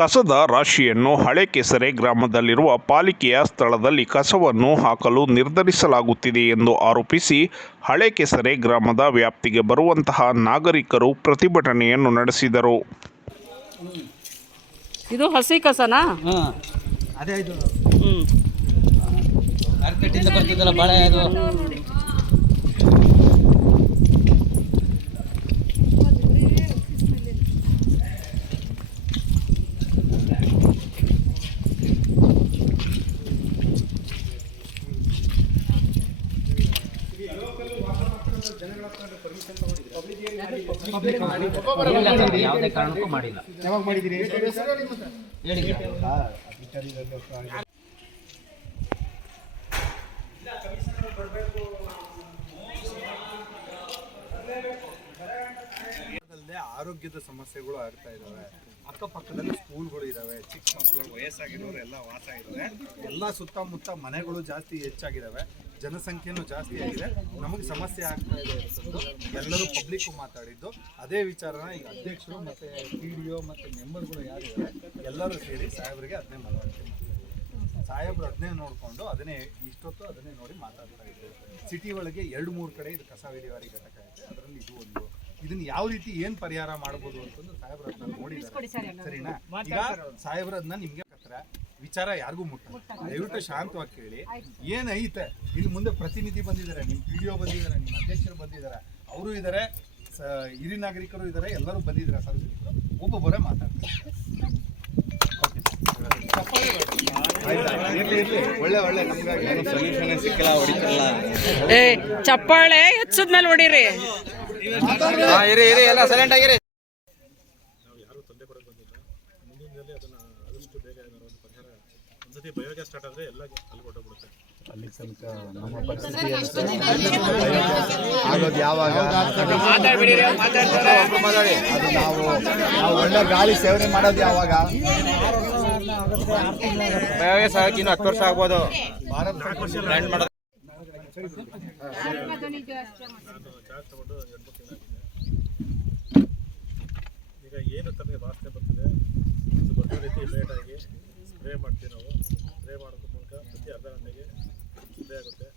ಕಸದ ರಾಶಿಯನ್ನು ಹಳೆ ಕೆಸರೆ ಗ್ರಾಮದಲ್ಲಿರುವ ಪಾಲಿಕೆಯ ಸ್ಥಳದಲ್ಲಿ ಕಸವನ್ನು ಹಾಕಲು ನಿರ್ಧರಿಸಲಾಗುತ್ತಿದೆ ಎಂದು ಆರೋಪಿಸಿ ಹಳೆ ಕೆಸರೆ ಗ್ರಾಮದ ವ್ಯಾಪ್ತಿಗೆ ಬರುವಂತಹ ನಾಗರಿಕರು ಪ್ರತಿಭಟನೆಯನ್ನು ನಡೆಸಿದರು. ಇದು ಹಸಿ ಕಸನಾ? ಅದೇ ಇದು. ಹ್ಞೂ ಮಾರ್ಕೆಟಿಂದ ಬರ್ತಿದ್ದಲ್ಲ ಬಾಳೆ ಅದು. ಯಾವುದೇ ಕಾರಣಕ್ಕೂ ಮಾಡಿಲ್ಲ. ಯಾವಾಗ ಮಾಡಿದ್ದೀರಿ? ಆರೋಗ್ಯದ ಸಮಸ್ಯೆಗಳು ಆಗ್ತಾ ಇದಾವೆ. ಅಕ್ಕಪಕ್ಕದಲ್ಲಿ ಸ್ಕೂಲ್ಗಳು ಇದಾವೆ, ಚಿಕ್ಕ ಮಕ್ಕಳು ವಯಸ್ಸಾಗಿರೋರು ಎಲ್ಲ ವಾಸ ಇದಾವೆ. ಎಲ್ಲ ಸುತ್ತಮುತ್ತ ಮನೆಗಳು ಜಾಸ್ತಿ ಹೆಚ್ಚಾಗಿದ್ದಾವೆ ಜನಸಂಖ್ಯೆನೂ ಜಾಸ್ತಿ ಆಗಿದೆ. ನಮಗೆ ಸಮಸ್ಯೆ ಆಗ್ತಾ ಇದೆ ಎಲ್ಲರೂ ಪಬ್ಲಿಕ್ ಮಾತಾಡಿದ್ದು. ಅದೇ ವಿಚಾರನ ಈಗ ಅಧ್ಯಕ್ಷರು ಮತ್ತೆ ಪಿ ಡಿ ಒ ಮತ್ತೆ ಮೆಂಬರ್ಗಳು ಯಾರಿದ್ದಾರೆ ಎಲ್ಲರೂ ಸೇರಿ ಸಾಹೇಬರಿಗೆ ಅದನ್ನೇ ಮನವರಿಕೆ ಸಾಹೇಬ್ರು ಅದನ್ನೇ ನೋಡಿಕೊಂಡು ಅದನ್ನೇ ಇಷ್ಟೊತ್ತು ಅದನ್ನೇ ನೋಡಿ ಮಾತಾಡ್ತಾ ಇದ್ದಾರೆ. ಸಿಟಿ ಒಳಗೆ ಎರಡು ಮೂರು ಕಡೆ ಇದು ಕಸ ವಿಲೇವಾರಿ ಘಟಕ ಇದೆ. ಅದರಲ್ಲಿ ಇದು ಒಂದು. ಇದನ್ನ ಯಾವ ರೀತಿ ಏನ್ ಪರಿಹಾರ ಮಾಡಬಹುದು ಅಂತಂದು ಸಾಹೇಬ್ರ ಅದನ್ನ ನೋಡಿದ್ದಾರೆ ಸರಿನಾ? ಈಗ ಸಾಹೇಬ್ರ ಅದನ್ನ ನಿಮ್ಗೆ ಹತ್ರ ವಿಚಾರ ಯಾರಿಗೂ ಮುಟ್ಟ ದಯವಿಟ್ಟು ಶಾಂತವಾಗಿ ಕೇಳಿ. ಏನೈತೆ ಇಲ್ಲಿ ಮುಂದೆ ಪ್ರತಿನಿಧಿ ಬಂದಿದ್ದಾರೆ ನಿಮ್ ಪಿ ಡಿ ಒ ಬಂದಿದ್ದಾರೆ ನಿಮ್ಮ ಅಧ್ಯಕ್ಷರು ಬಂದಿದ್ದಾರೆ. ಅವರು ಇದ್ದಾರೆ ಹಿರಿಯ ನಾಗರಿಕರು ಇದ್ದಾರೆ ಎಲ್ಲರೂ ಬಂದಿದ್ದಾರೆ ಸಾರ್ವಜನಿಕರು ಒಬ್ಬೊಬ್ಬರೇ ಮಾತಾಡ್ತಾರೆ ಚಪ್ಪಾಳೆ ಹಚ್ಚದ್ಮೇಲೆ ಹೊಡೀರಿ. ಇರಿ ಇರಿ ಎಲ್ಲ ಸೈಲೆಂಟ್ ಆಗಿರಿ. ಯಾರು ತೊಂದರೆ ಕೊಡೋಕೆ ಬಂದಿಲ್ಲ ಮುಂದಿನ ದಿನದಲ್ಲಿ ಅದನ್ನು ಆದಷ್ಟು ಬೇಗ ಏನಾದ್ರು ಒಂದು ಪರಿಹಾರ ಒಂದ್ಸತಿ ಬಯೋಗ್ಯಾಸ್ ಸ್ಟಾರ್ಟ್ ಆದರೆ ಎಲ್ಲ ಅಲ್ಲಿ ಕೊಟ್ಟೋಗ್ಬಿಡುತ್ತೆ ಅಲ್ಲಿ ತನಕ ನಮ್ಮ ಪರಿಸ್ಥಿತಿ ಆಗೋದು ಯಾವಾಗ ಅದು ನಾವು ನಾವು ಒಳ್ಳೆ ಗಾಳಿ ಸೇವನೆ ಮಾಡೋದು ಯಾವಾಗ? ಬಯೋಗ್ಯಾಸ್ ಹಾಕಿ ಇನ್ನು ಹತ್ತು ವರ್ಷ ಆಗ್ಬೋದು. ಬ್ರ್ಯಾಂಡ್ ಈಗ ಏನು ತಮಗೆ ವಾಸನೆ ಬರ್ತದೆ ಅದು ಬರೋ ರೀತಿ ಲೇಟಾಗಿ ಸ್ಪ್ರೇ ಮಾಡ್ತೀವಿ ನಾವು ಸ್ಪ್ರೇ ಮಾಡೋದ್ರ ಮೂಲಕ ಪ್ರತಿ ಅರ್ಧ ಗಂಟೆಗೆ ಸ್ಪ್ರೇ ಆಗುತ್ತೆ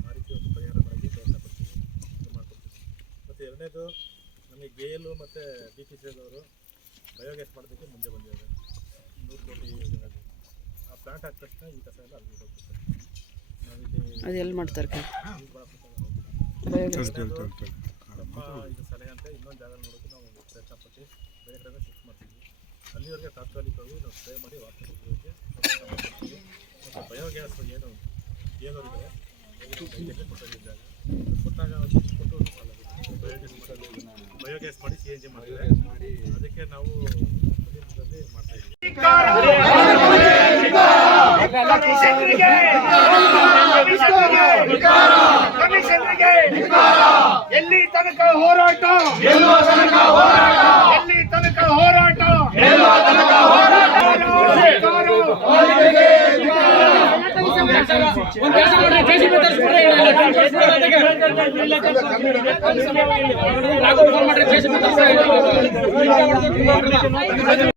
ಆ ರೀತಿ ಒಂದು ಪರಿಹಾರ ಮಾಡಿ ಪ್ರಯತ್ನ ಪಡ್ತೀವಿ ಇದು ಮಾಡ್ಕೊಡ್ತೀವಿ ಮತ್ತು ಎರಡನೇದು ನಮಗೆ ಗೇಲು ಮತ್ತು ಡಿ ಪಿ ಸಿ ಅವರು ಬಯೋಗ್ಯಾಸ್ ಮಾಡೋದಕ್ಕೆ ಮುಂದೆ ಬಂದಿದ್ದಾರೆ ನೂರು ಕೋಟಿ ಯೋಜನೆಯಲ್ಲಿ ಆ ಪ್ಲಾಂಟ್ ಆದ ತಕ್ಷಣ ಈ ಕಸ ಎಲ್ಲ ಅಲ್ಲಿ ಹೋಗುತ್ತೆ ಅದು ಎಲ್ಲಿ ಮಾಡ್ತಾರೆ ಕೈ ನಮ್ಮ ಇದು ಸಲಹೆ ಅಂತ ಇನ್ನೊಂದು ಜಾಗ ನೋಡೋಕೆ ನಾವು ಪ್ರಯತ್ನ ಪಟ್ಟು ಬೇರೆ ಕಡೆ ಶಿಫ್ಟ್ ಮಾಡ್ತೀವಿ ಅಲ್ಲಿವರೆಗೆ ತಾತ್ಕಾಲಿಕವಾಗಿ ನಾವು ಸ್ಪ್ರೇ ಮಾಡಿ ಮತ್ತು ಬಯೋಗ್ಯಾಸ್ ಏನು ಕೊಟ್ಟಾಗ ಕೊಟ್ಟು ಬಯೋಗ್ಯಾಸ್ ಮಾಡಿ ಬಯೋಗ್ಯಾಸ್ ಮಾಡಿ ಸಿ ಎನ್ ಜಿ ಮಾಡಿದ್ರೆ ಅದಕ್ಕೆ ನಾವು ಮಾಡ್ತಾ ಇದ್ದೀವಿ ಎಲ್ಲಿ ತನಕ ಹೋರಾಟ? ಎಲ್ಲಿ ತನಕ ಹೋರಾಟ?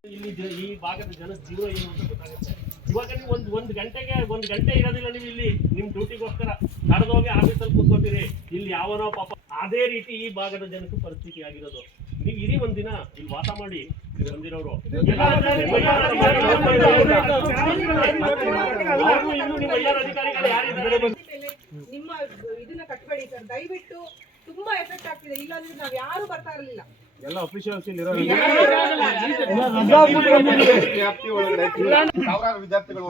ಇಲ್ಲಿ ಜ- ಈ ಭಾಗದ ಜನ ಜೀವ ಏನು ಅಂತ ಗೊತ್ತಾಗುತ್ತೆ ಇವಾಗ ನೀವು ಒಂದು ಒಂದು ಗಂಟೆಗೆ ಒಂದು ಗಂಟೆ ಇರೋದಿಲ್ಲ ನೀವು ಇಲ್ಲಿ. ನಿಮ್ ಡ್ಯೂಟಿಗೋಸ್ಕರ ಕಳೆದೋಗಿ ಆಫೀಸಲ್ಲಿ ಕೂತ್ಕೊತೀರಿ, ಇಲ್ಲಿ ಯಾವನೋ ಪಾಪ ಅದೇ ರೀತಿ ಈ ಭಾಗದ ಜನಕ್ಕೆ ಪರಿಸ್ಥಿತಿ ಆಗಿರೋದು. ನೀವು ಇಡೀ ಒಂದಿನ, ಇಲ್ಲಿ ವಾಸ ಮಾಡಿ ಬಂದಿರೋರು. ನಿಮ್ಮ ಇದನ್ನ ಕಟ್ಬೇಡಿ ಸರ್. ದಯವಿಟ್ಟು ತುಂಬಾ ಎಫೆಕ್ಟ್ ಆಗ್ತಿದೆ. ಇಲ್ಲಾಂದ್ರೆ ನಾವ್ ಯಾರು ಬರ್ತಾ ಇರಲಿಲ್ಲ. ಎಲ್ಲ ಅಫಿಷಿಯಲ್ಸ್ ಸಾವಿರಾರು ವಿದ್ಯಾರ್ಥಿಗಳು.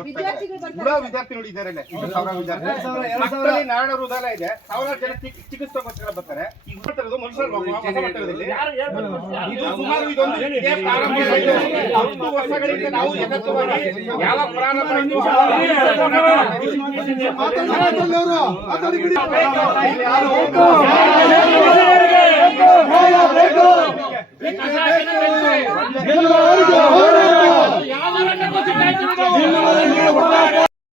ವಿದ್ಯಾರ್ಥಿಗಳು ಇದ್ದಾರೆ ಸಾವಿರಾರು ವಿದ್ಯಾರ್ಥಿಗಳು ನಾರಾಯಣ ಹೃದಯ ಇದೆ ಸಾವಿರಾರು ಜನ ಚಿಕ್- ಚಿಕಿತ್ಸೆಗೋಸ್ಕರ ಬರ್ತಾರೆ ಈಗ ಮನುಷ್ಯರ? ಇದು ಸುಮಾರು ಇದೊಂದು. ಹತ್ತು ವರ್ಷಗಳಿಂದ ನಾವು ಯಾವ ಪ್ರಾರಂಭ